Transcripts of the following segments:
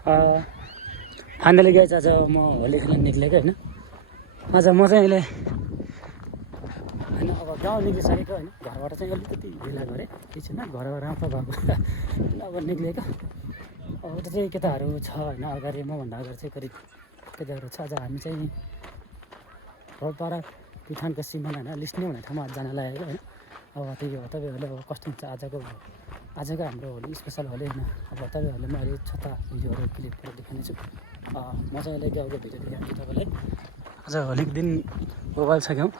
Finally guys आज म होली खेल्न निक्लेको होइन। आज म चाहिँ अहिले होइन अब गाउँ निक्लिसकेको होइन। घरबाट चाहिँ अलिकति ढिला गरेँ, केही छैन, घरबाट राम्रो भएको अब निक्लिएको। अब त्यो चाहिँ केटाहरू छ होइन, अगाडि मभन्दा अगाडि चाहिँ करिब केटाहरू छ। आज हामी चाहिँ रोलपाडा प्युठानको सिमाना होइन लिस्ने भन्ने ठाउँमा जान लागेको होइन। अब त्यही हो, तपाईँहरूले अब कस्तो हुन्छ आजको हाम्रो होली स्पेसल होली होइन। अब तपाईँहरूले म अहिले छता भिडियोहरू क्लिपहरू देखाउनेछु। म चाहिँ अहिले गाउँको भिडियो देखाउँछु तपाईँलाई। आज होलीको दिन मोबाइल छ गाउँ।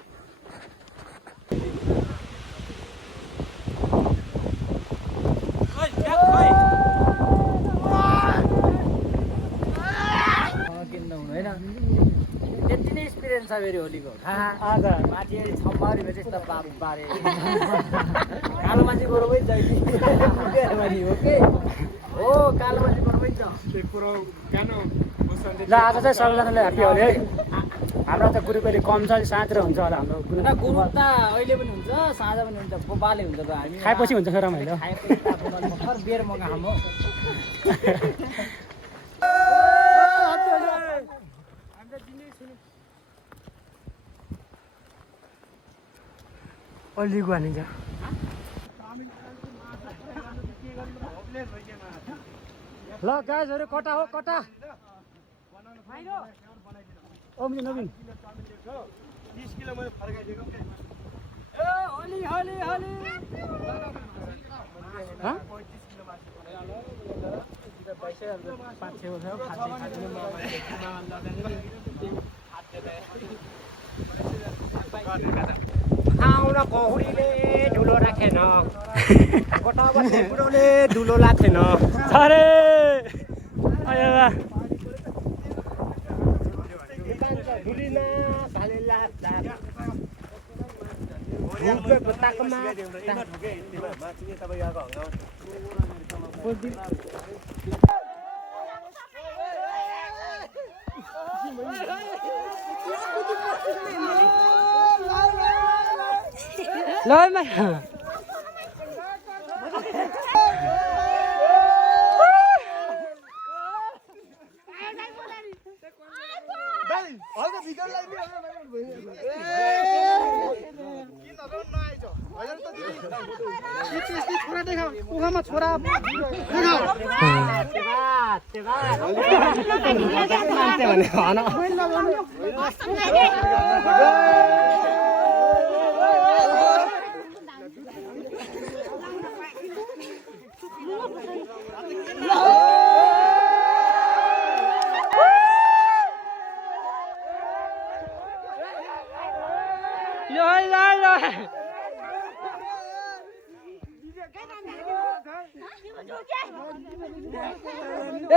त्यति नै एक्सपिरियन्स छ मेरो होलीको। आज माथि छम्बारी भेटेँ त बाप बारे कालो मान्छे गएर पनि छ हो, कालो मान्छे गएर पनि छ। ल आज चाहिँ सबैजनाले ह्याप्पी होली है। हाम्रो त गुरु कहिले कम छ, साँतिर हुन्छ होला हाम्रो गुरु। गुरु त अहिले पनि हुन्छ, साँझ पनि हुन्छ, बोबाले हुन्छ त। हामी खाएपछि हुन्छ रमाइलो। खाएपछि बेर मगा हाम्रो अलि गुहानिन्छ। ल गाइजहरू कटा हो कटा। नवीन 30 किलो मैले फर्काइदिएको के होली होली होली 5-6 वर्ष आउन कहुरीले धुलो राखेन, कोठाबस्ने बुढोले धुलो लाथेन। अरे धुलीमा भाले लाग्दा ल हल्का भित्र लाग्यो छोरा देखा उखामा छोरा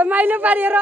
माइलो पारेर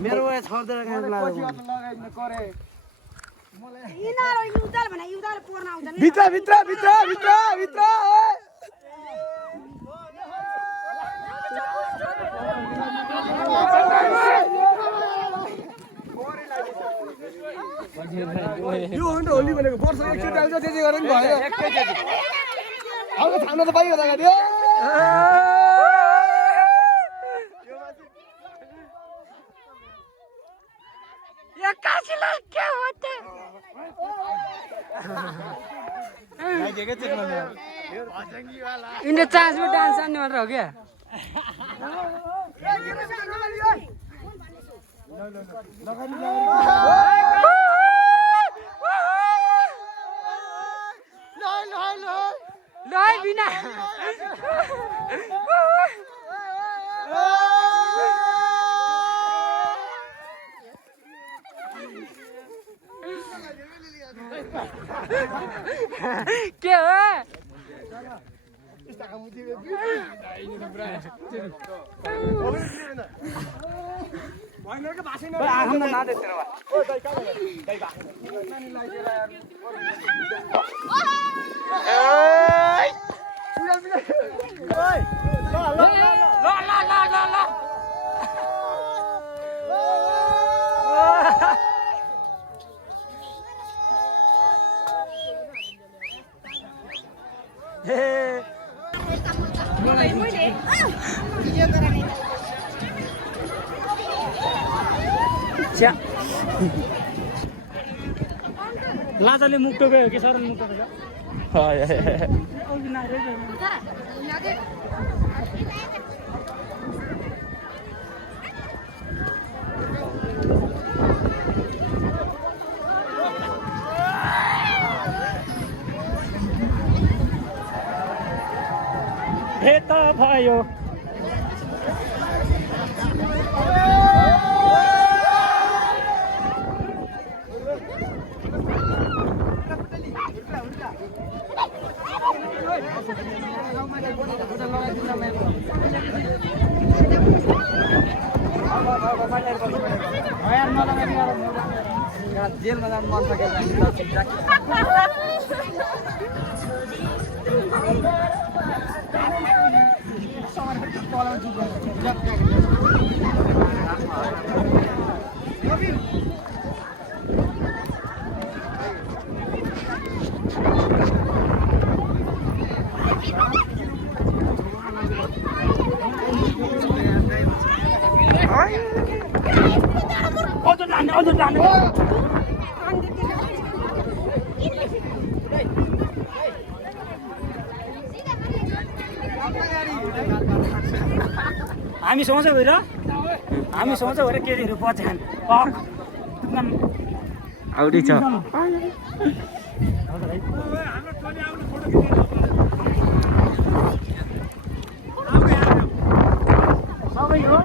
मेरो छोड्दै भित्र भित्र भित्र भित्र भित्र यो हो नि त होली भनेको। वर्ष एकचोटि हाल्छ जे जे गरेर पनि भएन। हल्का थाम्न त पाइयो होला त्यो इन्डिया चान्समा डान्स आन्ने मात्र हो क्या। ल बिना के हो लाजाले मुख टोक्यो कि सरल मुख टोक्यो भेट भयो जेलमा जानु मन सकेको हामी सोच्छ भएर केटीहरू पछ्यान आउडी छ सबै हो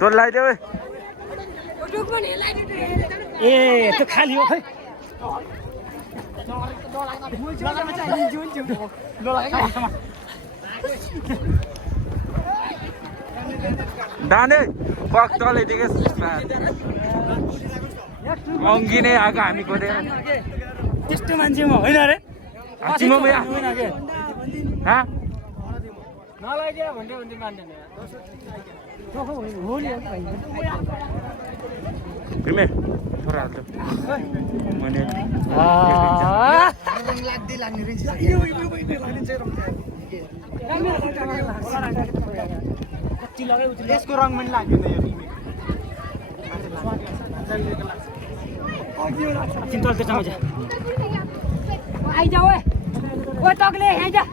Tuần lại đi ơi. ए त्यो खाली हो खै दाने पक तलैदेखि अङ्गी नै आएको हामी खोजेर त्यस्तो मान्छे म होइन रे चिमो नलाग्यो भन्दै भन्दै मान्दैन तिमी छोरा मैले यसको रङ पनि लाग्दैन यो चिन्तल त्यसमा जा आइजा ओए ओए तगले आइजा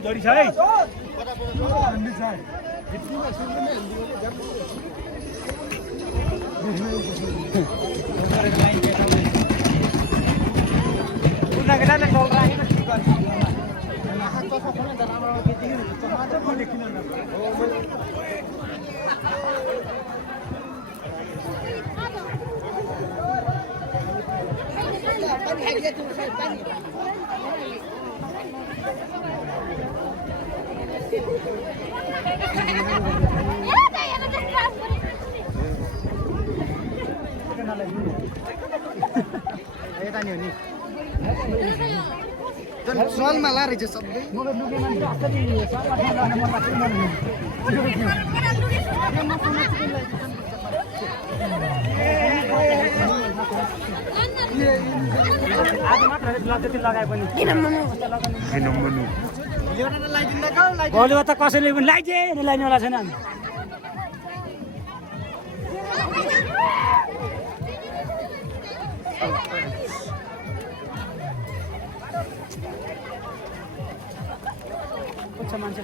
धरी छ है सलमा ला रहेछ सबै लगाए पनि भोलि त कसैले पनि लगाइदिए लगाइदिनेवाला छैन मान्छे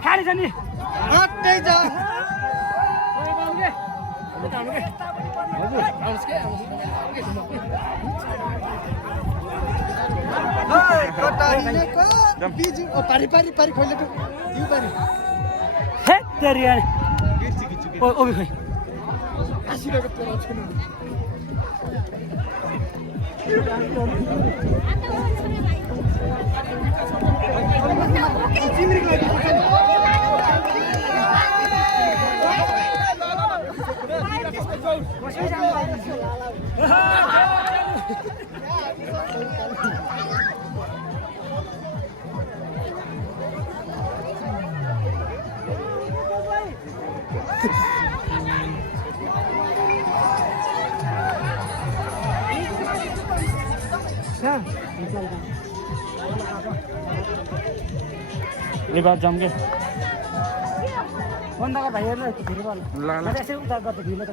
खाली छ नि पारी पारी पारी खोले तो यू पारी हे तेरी यार ओ भी खोइ आशिरहेको तोरा छैन ये बात जम के फोन लगा भाई हेर्नु भिडियो कल ल यसै उता गर्छ भिडियो त